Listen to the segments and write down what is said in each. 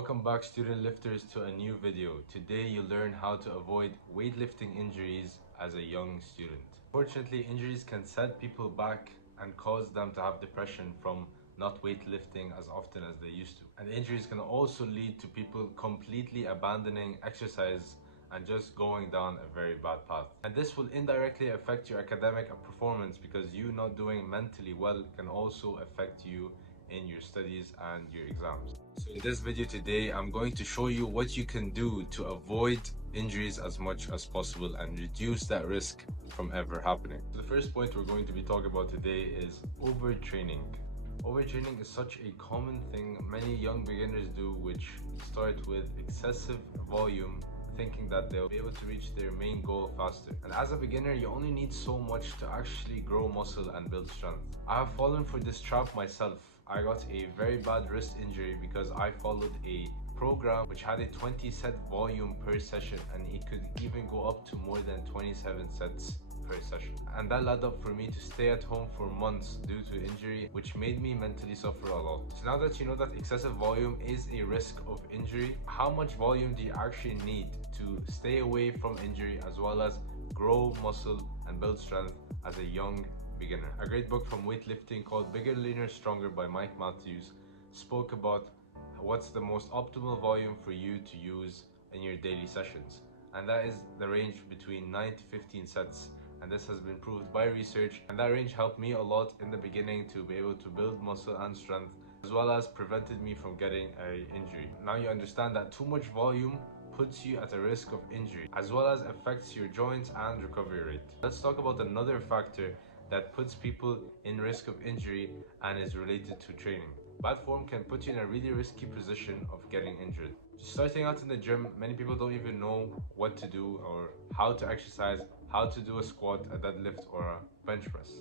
Welcome back, student lifters, to a new video. Today you'll learn how to avoid weightlifting injuries as a young student. Fortunately, injuries can set people back and cause them to have depression from not weightlifting as often as they used to. And injuries can also lead to people completely abandoning exercise and just going down a very bad path. And this will indirectly affect your academic performance because you not doing mentally well can also affect you in your studies and your exams. So in this video today, I'm going to show you what you can do to avoid injuries as much as possible and reduce that risk from ever happening. The first point we're going to be talking about today is overtraining. Overtraining is such a common thing many young beginners do, which start with excessive volume, thinking that they'll be able to reach their main goal faster. And as a beginner, you only need so much to actually grow muscle and build strength. I have fallen for this trap myself. I got a very bad wrist injury because I followed a program which had a 20 set volume per session, and it could even go up to more than 27 sets per session. And that led up for me to stay at home for months due to injury, which made me mentally suffer a lot. So now that you know that excessive volume is a risk of injury, how much volume do you actually need to stay away from injury as well as grow muscle and build strength as a young beginner? A great book from weightlifting called Bigger, Leaner, Stronger by Mike Matthews spoke about what's the most optimal volume for you to use in your daily sessions, and that is the range between 9 to 15 sets. And this has been proved by research, and that range helped me a lot in the beginning to be able to build muscle and strength, as well as prevented me from getting an injury. Now you understand that too much volume puts you at a risk of injury, as well as affects your joints and recovery rate. Let's talk about another factor that puts people in risk of injury and is related to training. Bad form can put you in a really risky position of getting injured. Starting out in the gym, many people don't even know what to do or how to exercise, how to do a squat, a deadlift, or a bench press.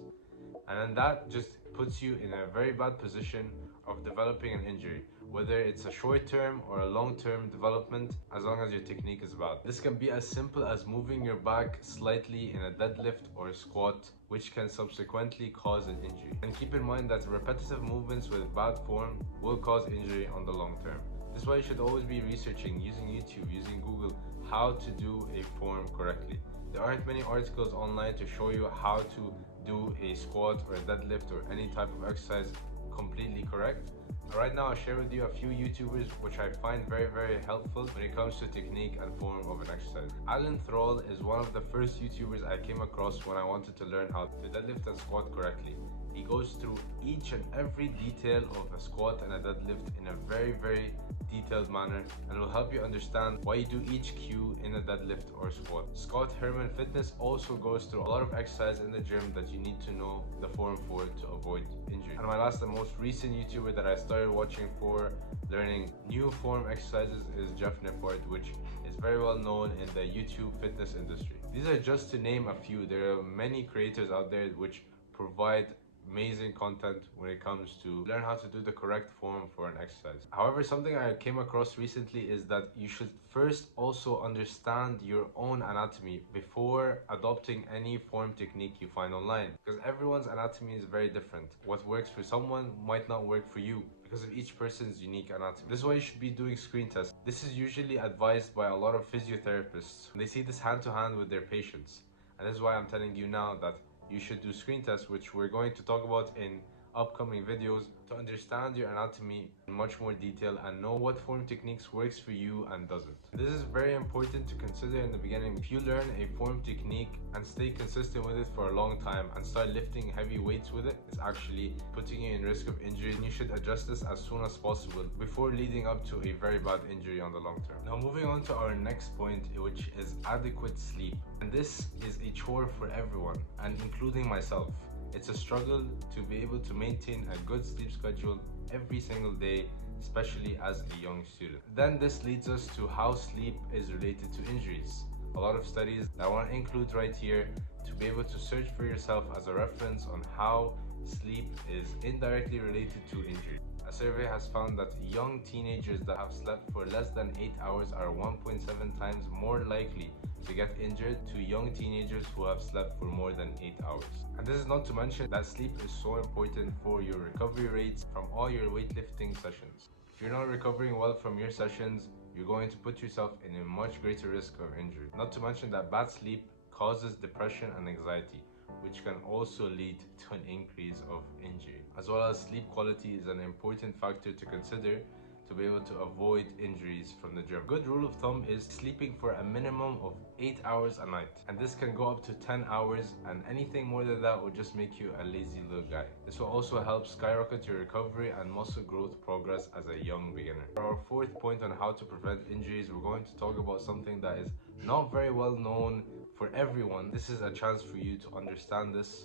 And then that just puts you in a very bad position of developing an injury, whether it's a short-term or a long-term development, as long as your technique is bad. This can be as simple as moving your back slightly in a deadlift or a squat, which can subsequently cause an injury. And keep in mind that repetitive movements with bad form will cause injury on the long term. This is why you should always be researching, using YouTube, using Google, how to do a form correctly. There aren't many articles online to show you how to do a squat or a deadlift or any type of exercise completely correct. Right now I'll share with you a few YouTubers which I find very helpful when it comes to technique and form of an exercise. Alan Thrall is one of the first YouTubers I came across when I wanted to learn how to deadlift and squat correctly. He goes through each and every detail of a squat and a deadlift in a very detailed manner, and will help you understand why you do each cue in a deadlift or squat. Scott Herman Fitness also goes through a lot of exercise in the gym that you need to know the form for to avoid injury. And my last and most recent YouTuber that I started watching for learning new form exercises is Jeff Nippard, which is very well known in the YouTube fitness industry. These are just to name a few. There are many creators out there which provide amazing content when it comes to learn how to do the correct form for an exercise. However, something I came across recently is that you should first also understand your own anatomy before adopting any form technique you find online, because everyone's anatomy is very different. What works for someone might not work for you because of each person's unique anatomy. This is why you should be doing screen tests. This is usually advised by a lot of physiotherapists. They see this hand to hand with their patients, and this is why I'm telling you now that you should do screen tests, which we're going to talk about in upcoming videos, to understand your anatomy in much more detail and know what form techniques works for you and doesn't. This is very important to consider in the beginning. If you learn a form technique and stay consistent with it for a long time and start lifting heavy weights with it, it's actually putting you in risk of injury, and you should adjust this as soon as possible before leading up to a very bad injury on the long term. Now moving on to our next point, which is adequate sleep. And this is a chore for everyone, and including myself. It's a struggle to be able to maintain a good sleep schedule every single day, especially as a young student. Then this leads us to how sleep is related to injuries. A lot of studies that I want to include right here to be able to search for yourself as a reference on how sleep is indirectly related to injury. A survey has found that young teenagers that have slept for less than 8 hours are 1.7 times more likely to get injured to young teenagers who have slept for more than 8 hours. And this is not to mention that sleep is so important for your recovery rates from all your weightlifting sessions. If you're not recovering well from your sessions, you're going to put yourself in a much greater risk of injury. Not to mention that bad sleep causes depression and anxiety, which can also lead to an increase of injury. As well as sleep quality is an important factor to consider to be able to avoid injuries from the gym. Good rule of thumb is sleeping for a minimum of 8 hours a night, and this can go up to 10 hours, and anything more than that will just make you a lazy little guy. This will also help skyrocket your recovery and muscle growth progress as a young beginner. For our fourth point on how to prevent injuries, we're going to talk about something that is not very well known for everyone. This is a chance for you to understand this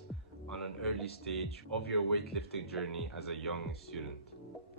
on an early stage of your weightlifting journey as a young student.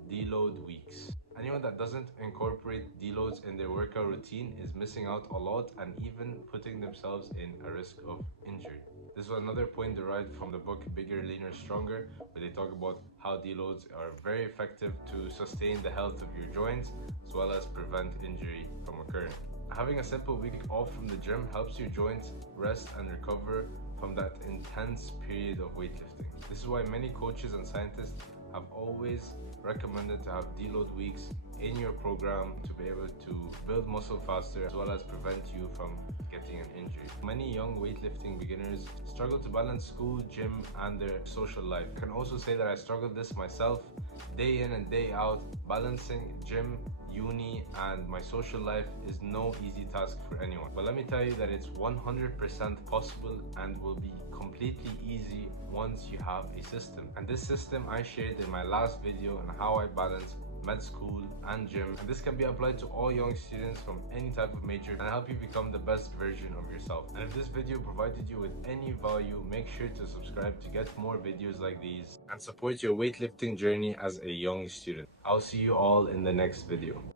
Deload weeks. Anyone that doesn't incorporate deloads in their workout routine is missing out a lot and even putting themselves in a risk of injury. This was another point derived from the book Bigger, Leaner, Stronger, where they talk about how deloads are very effective to sustain the health of your joints as well as prevent injury from occurring. Having a simple week off from the gym helps your joints rest and recover from that intense period of weightlifting. This is why many coaches and scientists have always recommended to have deload weeks in your program to be able to build muscle faster as well as prevent you from getting an injury. Many young weightlifting beginners struggle to balance school, gym, and their social life. I can also say that I struggled this myself, day in and day out. Balancing gym, uni, and my social life is no easy task for anyone. But let me tell you that it's 100% possible and will be completely easy once you have a system. And this system I shared in my last video on how I balance med school and gym, and this can be applied to all young students from any type of major and help you become the best version of yourself. And if this video provided you with any value, make sure to subscribe to get more videos like these and support your weightlifting journey as a young student. I'll see you all in the next video.